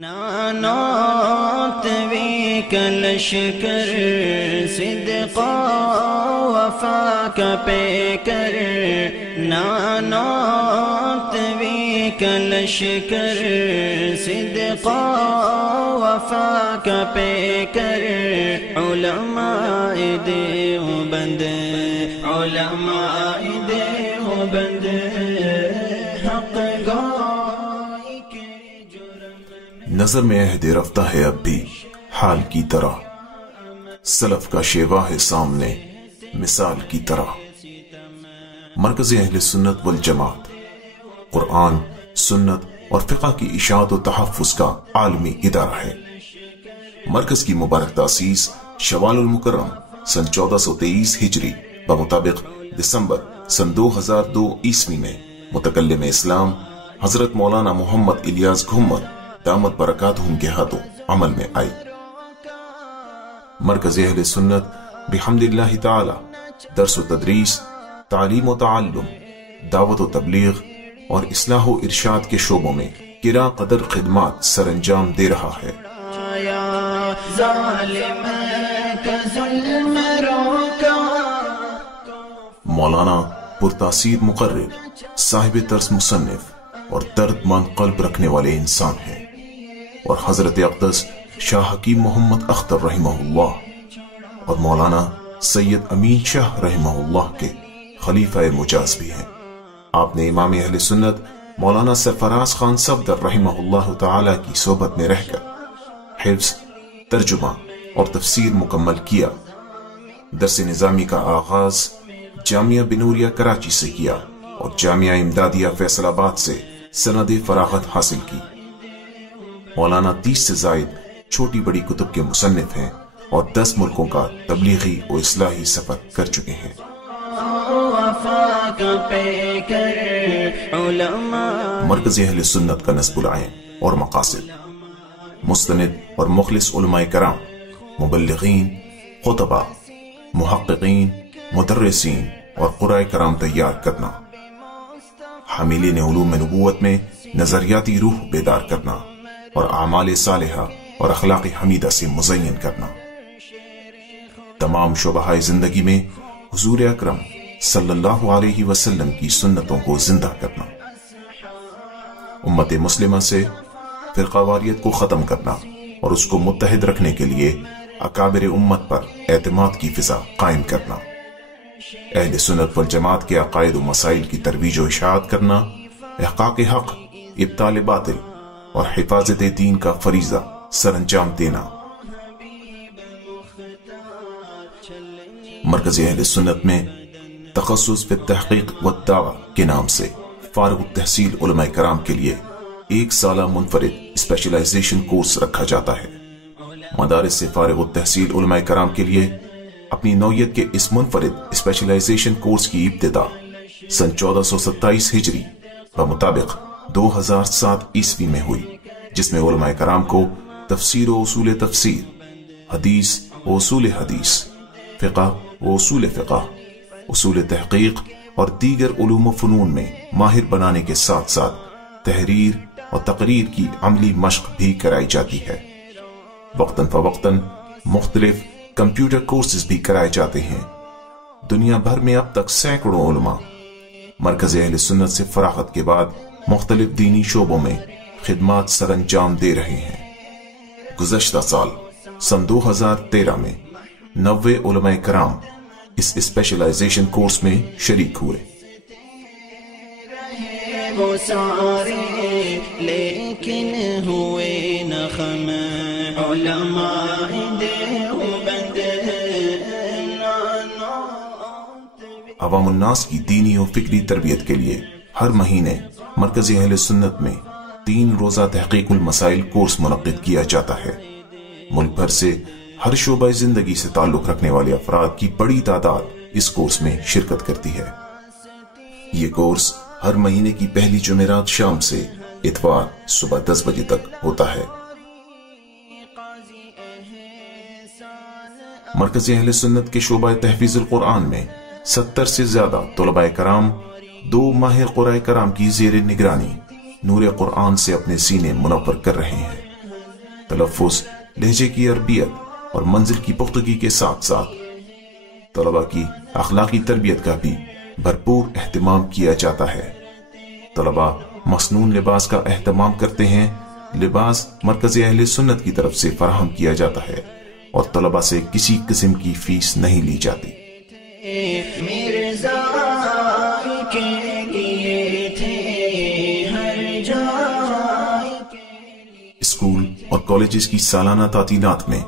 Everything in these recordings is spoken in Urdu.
نانات بك لشکر صدقا وفا کا پیکر نانات بك لشکر صدقا وفا کا پیکر علماء دیوبند علماء دیوبند حق گوئی کے نظر میں عہد رفتہ ہے اب بھی حال کی طرح، سلف کا شیوا ہے سامنے مثال کی طرح۔ مرکز اہل سنت والجماعت قرآن، سنت اور فقہ کی اشاعت و تحفظ کا عالمی ادارہ ہے۔ مرکز کی مبارک تاسیس شوال المکرم سن 1423 ہجری بمطابق دسمبر سن 2002 عیسوی میں متکلم اسلام حضرت مولانا محمد الیاس گھمر دامت برکاتہم کے ہاتھوں عمل میں آئی۔ مرکز اہل سنت بحمد اللہ تعالی درس و تدریس، تعلیم و تعلم، دعوت و تبلیغ اور اصلاح و ارشاد کے شعبوں میں کرا قدر خدمات سر انجام دے رہا ہے۔ مولانا پرتاثیر مقرر، صاحب طرز مصنف اور درد مند قلب رکھنے والے انسان ہیں، اور حضرت اقدس شاہ حکیم محمد اختر رحمہ اللہ اور مولانا سید امین شاہ رحمہ اللہ کے خلیفہ مجاز بھی ہیں۔ آپ نے امام اہل سنت مولانا سرفراز خان صفدر رحمہ اللہ تعالی کی صحبت میں رہ کر حفظ، ترجمہ اور تفسیر مکمل کیا۔ درس نظامی کا آغاز جامعہ بنوریہ کراچی سے کیا اور جامعہ امدادیہ فیصل آباد سے سند فراغت حاصل کی۔ مولانا 30 سے زائد چھوٹی بڑی کتب کے مصنف ہیں اور 10 ملکوں کا تبلیغی و اصلاحی سفر کر چکے ہیں۔ مرکز اہل سنت کا نصب العین اور مقاصد: مستند اور مخلص علماء کرام، مبلغین، خطبہ، محققین، مدرسین اور قرائے کرام تیار کرنا، حاملین علوم نبوت میں نظریاتی روح بیدار کرنا اور اعمال صالحہ اور اخلاق حمیدہ سے مزین کرنا، تمام شعبہ زندگی میں حضور اکرم صلی اللہ علیہ وسلم کی سنتوں کو زندہ کرنا، امت مسلمہ سے فرقہ واریت کو ختم کرنا اور اس کو متحد رکھنے کے لیے اکابر امت پر اعتماد کی فضا قائم کرنا، اہل سنت والجماعت کے عقائد و مسائل کی ترویج و اشاعت کرنا، احقاق حق، ابطال باطل اور حفاظت دین کا فریضہ سر انجام دینا۔ مرکز اہل سنت میں تخصص فی التحقیق والدعوہ کے نام سے فارغ التحصیل علماء کرام کے لیے 1 سالہ منفرد اسپیشلائزیشن کورس رکھا جاتا ہے۔ مدارس سے فارغ التحصیل علماء کرام کے لیے اپنی نوعیت کے اس منفرد اسپیشلائزیشن کورس کی ابتدا سن 1427 ہجری بمطابق 2007 عیسوی میں ہوئی، جس میں علماء کرام کو تفسیر و اصول تفسیر، حدیث و اصول حدیث، فقہ و اصول فقہ، اصول تحقیق اور دیگر علوم و فنون میں ماہر بنانے کے ساتھ ساتھ تحریر اور تقریر کی عملی مشق بھی کرائی جاتی ہے۔ وقتاً فوقتاً مختلف کمپیوٹر کورسز بھی کرائے جاتے ہیں۔ دنیا بھر میں اب تک سینکڑوں علماء مرکز اہل سنت سے فراغت کے بعد مختلف دینی شعبوں میں خدمات سر انجام دے رہے ہیں۔ گزشتہ سال سن 2013 میں 90 علماء کرام اس اسپیشلائزیشن کورس میں شریک ہوئے۔ وہ سارے لیکن ہوئے نہ خم علماء دیوبند۔ عوام الناس کی دینی و فکری تربیت کے لیے ہر مہینے مرکز اہل سنت میں 3 روزہ تحقیق المسائل کورس منعقد کیا جاتا ہے۔ ملک بھر سے ہر شعبہ زندگی سے تعلق رکھنے والے افراد کی بڑی تعداد اس کورس میں شرکت کرتی ہے۔ یہ کورس ہر مہینے کی پہلی جمعرات شام سے اتوار صبح 10 بجے تک ہوتا ہے۔ مرکز اہل سنت کے شعبہ تحفیظ القرآن میں 70 سے زیادہ طلباء کرام 2 ماہر قرآن کرام کی زیر نگرانی نور قرآن سے اپنے سینے منور کر رہے ہیں۔ تلفظ، لہجے کی عربیت اور منزل کی پختگی کے ساتھ ساتھ طلبہ کی اخلاقی تربیت کا بھی بھرپور اہتمام کیا جاتا ہے۔ طلبہ مسنون لباس کا اہتمام کرتے ہیں۔ لباس مرکز اہل سنت کی طرف سے فراہم کیا جاتا ہے اور طلبہ سے کسی قسم کی فیس نہیں لی جاتی۔ اسکول اور کالجز کی سالانہ تعطیلات میں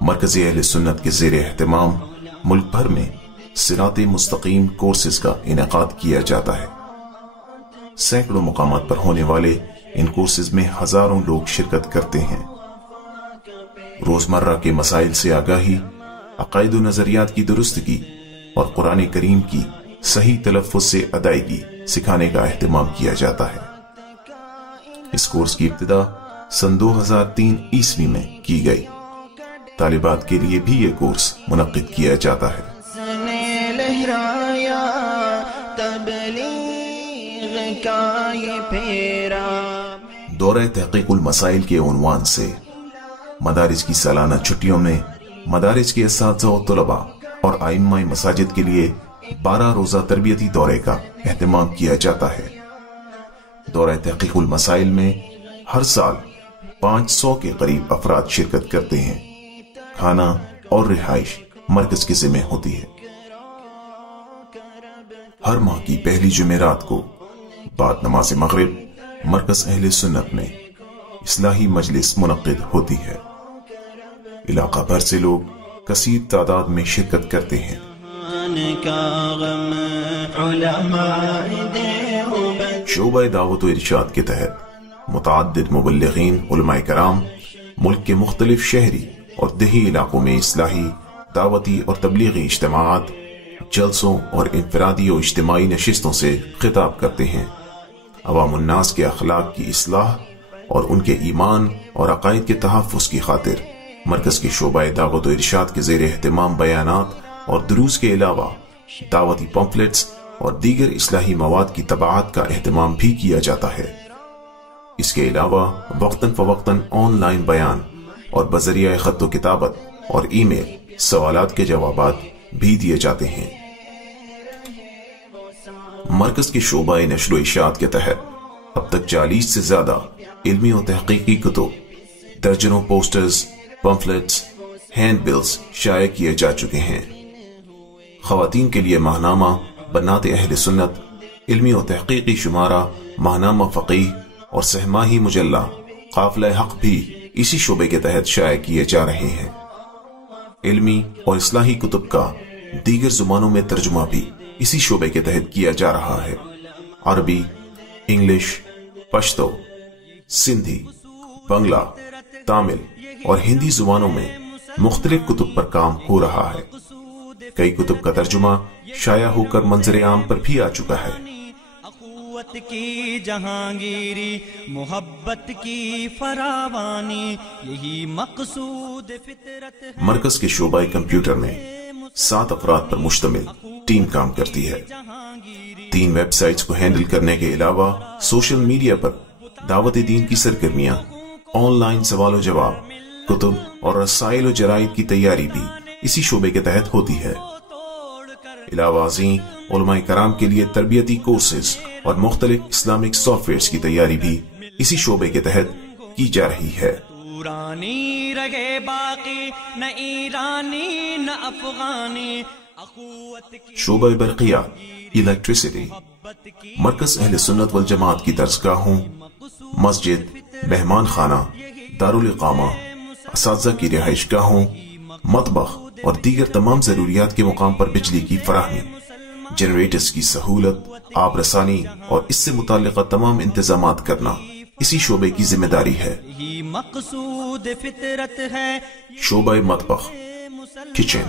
مرکز اہل سنت کے زیر اہتمام ملک بھر میں صراط مستقیم کورسز کا انعقاد کیا جاتا ہے۔ سینکڑوں مقامات پر ہونے والے ان کورسز میں ہزاروں لوگ شرکت کرتے ہیں۔ روزمرہ کے مسائل سے آگاہی، عقائد و نظریات کی درستگی اور قرآن کریم کی صحیح تلفظ سے ادائیگی سکھانے کا اہتمام کیا جاتا ہے۔ اس کورس کی ابتدا سن 2003 عیسوی میں کی گئی۔ طالبات کے لیے بھی یہ کورس منعقد کیا جاتا ہے۔ دورہ تحقیق المسائل کے عنوان سے مدارس کی سالانہ چھٹیوں میں مدارس کے اساتذہ و طلباء اور ائمہ مساجد کے لیے 12 روزہ تربیتی دورے کا اہتمام کیا جاتا ہے۔ دورہ تحقیق المسائل میں ہر سال 500 کے قریب افراد شرکت کرتے ہیں۔ کھانا اور رہائش مرکز کے ذمہ ہوتی ہے۔ ہر ماہ کی پہلی جمعرات کو بعد نماز مغرب مرکز اہل سنت میں اصلاحی مجلس منعقد ہوتی ہے۔ علاقہ بھر سے لوگ کثیر تعداد میں شرکت کرتے ہیں۔ شعبہ دعوت و ارشاد کے تحت متعدد مبلغین علماء کرام ملک کے مختلف شہری اور دیہی علاقوں میں اصلاحی، دعوتی اور تبلیغی اجتماعات، جلسوں اور انفرادی و اجتماعی نشستوں سے خطاب کرتے ہیں۔ عوام الناس کے اخلاق کی اصلاح اور ان کے ایمان اور عقائد کے تحفظ کی خاطر مرکز کے شعبہ دعوت و ارشاد کے زیر اہتمام بیانات اور دروس کے علاوہ دعوتی پمفلٹس اور دیگر اصلاحی مواد کی طباعت کا اہتمام بھی کیا جاتا ہے۔ اس کے علاوہ وقتاً فوقتاً آن لائن بیان اور بذریعہ خط و کتابت اور ای میل سوالات کے جوابات بھی دیے جاتے ہیں۔ مرکز کے شعبہ نشر و اشاعت کے تحت اب تک 40 سے زیادہ علمی و تحقیقی کتب، درجنوں پوسٹرز، پمفلٹس، ہینڈ بلز شائع کیے جا چکے ہیں۔ خواتین کے لیے ماہنامہ بنات اہل سنت، علمی و تحقیقی شمارہ ماہنامہ فقیہ اور سہماہی مجلہ قافلہ حق بھی اسی شعبے کے تحت شائع کیے جا رہے ہیں۔ علمی اور اصلاحی کتب کا دیگر زبانوں میں ترجمہ بھی اسی شعبے کے تحت کیا جا رہا ہے۔ عربی، انگلش، پشتو، سندھی، بنگلہ، تامل اور ہندی زبانوں میں مختلف کتب پر کام ہو رہا ہے۔ کئی کتب کا ترجمہ شائع ہو کر منظر عام پر بھی آ چکا ہے۔ کی جہانگیری، محبت کی فراوانی، یہی مقصود فطرت ہے۔ مرکز کے شعبہ کمپیوٹر میں 7 افراد پر مشتمل ٹیم کام کرتی ہے۔ 3 ویب سائٹس کو ہینڈل کرنے کے علاوہ سوشل میڈیا پر دعوت دین کی سرگرمیاں، آن لائن سوال و جواب، کتب اور رسائل و جرائد کی تیاری بھی اسی شعبے کے تحت ہوتی ہے۔ علاوہ ازیں علماء کرام کے لیے تربیتی کورسز اور مختلف اسلامک سافٹ ویئرز کی تیاری بھی اسی شعبے کے تحت کی جا رہی ہے۔ تورانی رہے باقی، نہ ایرانی نہ افغانی، شعبہ برقیات، الیکٹریسٹی، مرکز اہل سنت والجماعت کی درسگاہوں، مسجد، مہمان خانہ، دارالاقامہ، اساتذہ کی رہائش گاہوں، مطبخ اور دیگر تمام ضروریات کے مقام پر بجلی کی فراہمی، جنریٹرز کی سہولت، آب رسانی اور اس سے متعلقہ تمام انتظامات کرنا اسی شعبے کی ذمہ داری ہے۔ یہی مقصود فطرت ہے۔ شعبہ مطبخ، کچن،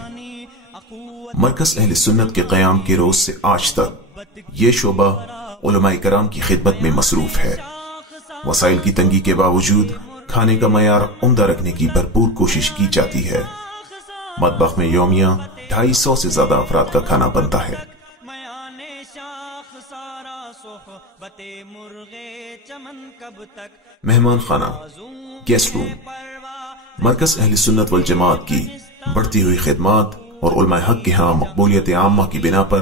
مرکز اہل سنت کے قیام کے روز سے آج تک یہ شعبہ علماء کرام کی خدمت میں مصروف ہے۔ وسائل کی تنگی کے باوجود کھانے کا معیار عمدہ رکھنے کی بھرپور کوشش کی جاتی ہے۔ مطبخ میں یومیہ 250 سے زیادہ افراد کا کھانا بنتا ہے۔ مہمان خانہ، گیسٹ روم، مرکز اہل سنت والجماعت کی بڑھتی ہوئی خدمات اور علماء حق کے ہاں مقبولیت عامہ کی بنا پر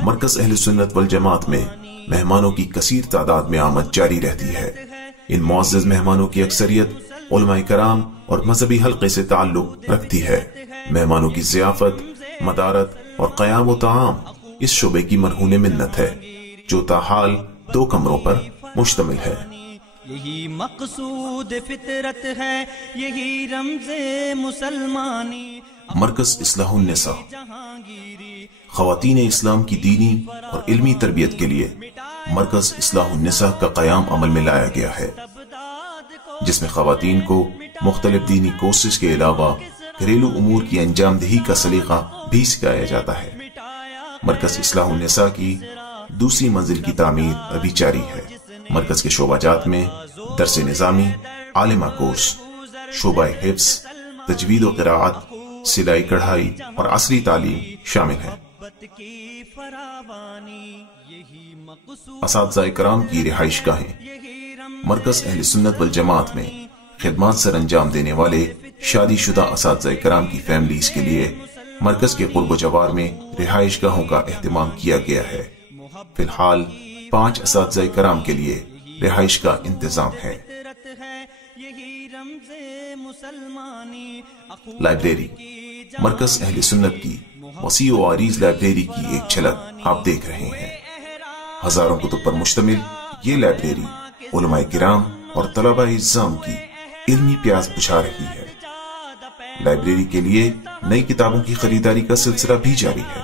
مرکز اہل سنت والجماعت میں مہمانوں کی کثیر تعداد میں آمد جاری رہتی ہے۔ ان معزز مہمانوں کی اکثریت علماء کرام اور مذہبی حلقے سے تعلق رکھتی ہے۔ مہمانوں کی ضیافت، مدارت اور قیام و طعام اس شعبے کی مرہون منت ہے جو تاحال 2 کمروں پر مشتمل ہے۔ یہی مقصود فطرت ہے، یہی رمز مسلمانی۔ مرکز اصلاح النساء خواتین اسلام کی دینی اور علمی تربیت کے لیے مرکز اصلاح النساء کا قیام عمل میں لایا گیا ہے، جس میں خواتین کو مختلف دینی کورسز کے علاوہ گھریلو امور کی انجام دہی کا سلیقہ بھی سکھایا جاتا ہے۔ مرکز اصلاح النساء کی دوسری منزل کی تعمیر ابھی جاری ہے۔ مرکز کے شعبہ جات میں درس نظامی، عالمہ کورس، شعبہ حفظ، تجوید و قراءت، سلائی کڑھائی اور عصری تعلیم شامل ہے۔ اساتذہ کرام کی رہائش گاہیں مرکز اہل سنت والجماعت میں خدمات سر انجام دینے والے شادی شدہ اساتذہ کرام کی فیملیز کے لیے مرکز کے قرب و جوار میں رہائش گاہوں کا اہتمام کیا گیا ہے۔ فی الحال 5 اساتذہ کرام کے لیے رہائش کا انتظام ہے۔ لائبریری مرکز اہل سنت کی وسیع و عریض لائبریری کی ایک جھلک آپ دیکھ رہے ہیں۔ ہزاروں کتب پر مشتمل یہ لائبریری علماء کرام اور طلبہ اعزام کی علمی پیاس بجھا رہی ہے۔ لائبریری کے لیے نئی کتابوں کی خریداری کا سلسلہ بھی جاری ہے۔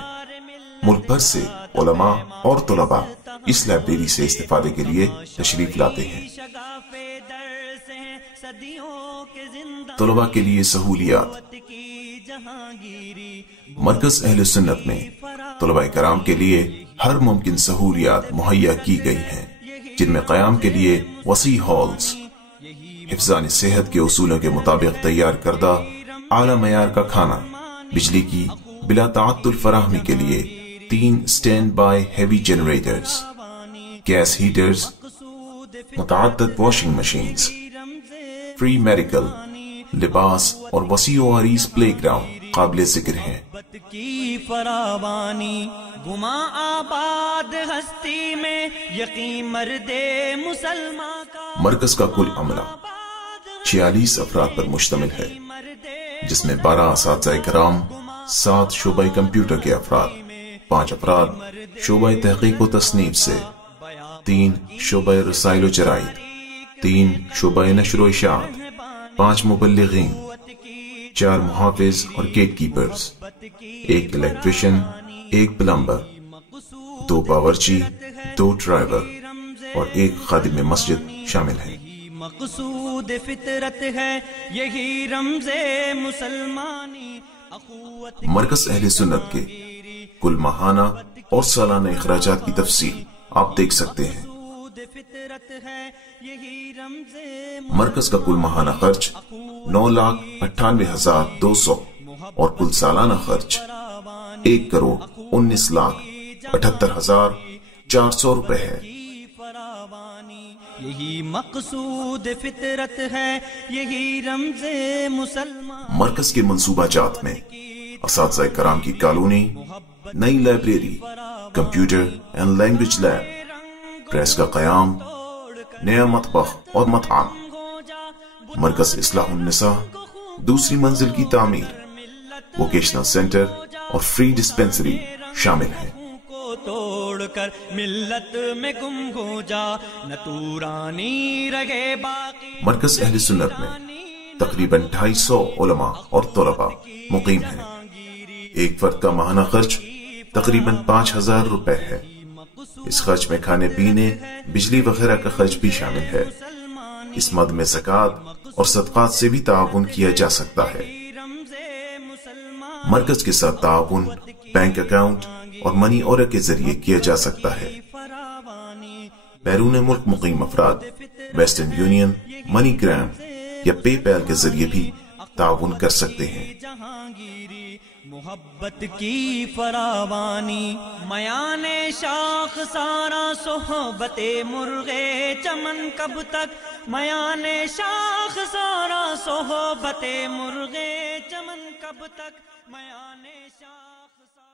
ملک بھر سے علماء اور طلباء اس لائبریری سے استفادے کے لیے تشریف لاتے ہیں۔ طلباء کے لیے سہولیات مرکز اہل سنت میں طلباء کرام کے لیے ہر ممکن سہولیات مہیا کی گئی ہیں، جن میں قیام کے لیے وسیع ہالز، حفظان صحت کے اصولوں کے مطابق تیار کردہ اعلیٰ معیار کا کھانا، بجلی کی بلا تعطل فراہمی کے لیے 3 stand by heavy generators, gas heaters, متعدد واشنگ مشینز، فری میڈیکل، لباس اور وسیع و عریض پلے گراؤنڈ قابل ذکر ہیں۔ کی فراوانی گما آباد ہستی میں یقین مرد مسلمان کا۔ مرکز کا کل عملہ 46 افراد پر مشتمل ہے، جس میں 12 اساتذہ کرام، 7 شعبہ کمپیوٹر کے افراد، 5 افراد شعبہ تحقیق و تصنیف سے، 3 شعبہ رسائل و جرائد، 3 شعبہ نشر و اشاعت، 5 مبلغین، 4 محافظ اور گیٹ کیپرز، 1 الیکٹریشن، 1 پلمبر، 2 باورچی، 2 ڈرائیور اور 1 خادم مسجد شامل ہیں۔ مقصود فطرت ہے، یہی رمز مسلمانی۔ مرکز اہل سنت کے کل ماہانہ اور سالانہ اخراجات کی تفصیل آپ دیکھ سکتے ہیں۔ مرکز کا کل ماہانہ خرچ 9,98,200 اور کل سالانہ خرچ 1,19,78,400 روپے ہے۔ یہی مقصود فطرت ہے، یہی رمز مسلمان۔ مرکز کے منصوبہ جات میں اساتذہ کرام کی کالونی، نئی library, computer and language lab, press کا قیام، نیا مطبخ اور مطعم، مرکز اصلاح النساء دوسری منزل کی تعمیر، ووکیشنل سینٹر اور فری ڈسپینسری شامل ہیں۔ توڑ کر ملت میں گم ہو جا، نہ تورانی رہے باقی۔ مرکز اہل سنت میں تقریباً 250 علماء اور طلباء مقیم ہیں۔ ایک فرد کا ماہانہ خرچ تقریباً 5,000 روپے ہے۔ اس خرچ میں کھانے پینے، بجلی وغیرہ کا خرچ بھی شامل ہے۔ اس مد میں زکوٰۃ اور صدقات سے بھی تعاون کیا جا سکتا ہے۔ مرکز کے ساتھ تعاون بینک اکاؤنٹ اور منی آرڈر کے ذریعے کیا جا سکتا ہے۔ بیرون ملک مقیم افراد ویسٹرن یونین، منی گرام یا پے پیل کے ذریعے بھی تعاون کر سکتے ہیں۔ محبت کی فراوانی، میان شاخ سارا صحبت مرغے چمن کب تک، میان شاخ سارا صحبت مرغے چمن کب تک، میان شاخ سارا